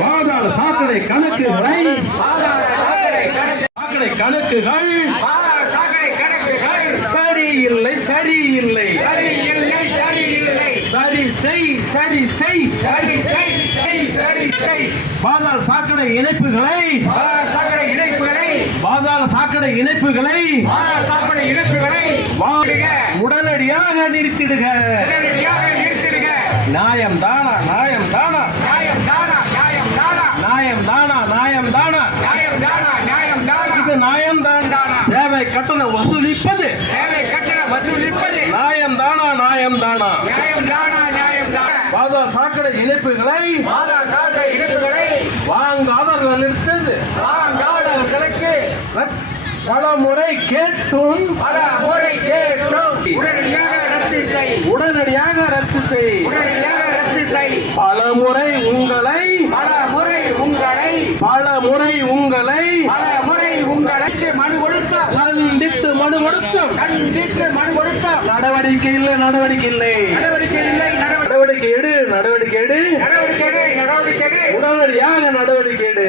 பாதாள சாக்கடை கணக்குகளை கணக்குகள் சரியில்லை சரியில்லை சரி செய் சரி செய் பாதாள சாக்கடை இணைப்புகளை பாதாள சாக்கடை இணைப்புகளை உடனடியாக நிறுத்திடுக. நியாயம் தானா நியாயம் தானா நியாயம் தானா நியாயம் தானா இது நியாயம் தானா? சேவை கட்டணம் வசூலிப்பது நியாயம் தானா நியாயம் தானா? பாதாள சாக்கடை இணைப்புகளை வாங்காதவர்களுக்கு பல முறை கேட்டும் உடனடியாக ரத்து செய். பல முறை உங்களை கண்டித்து மனு கொடுத்தோம். நடவடிக்கை இல்லை நடவடிக்கை எடு உடனடியாக நடவடிக்கை எடு.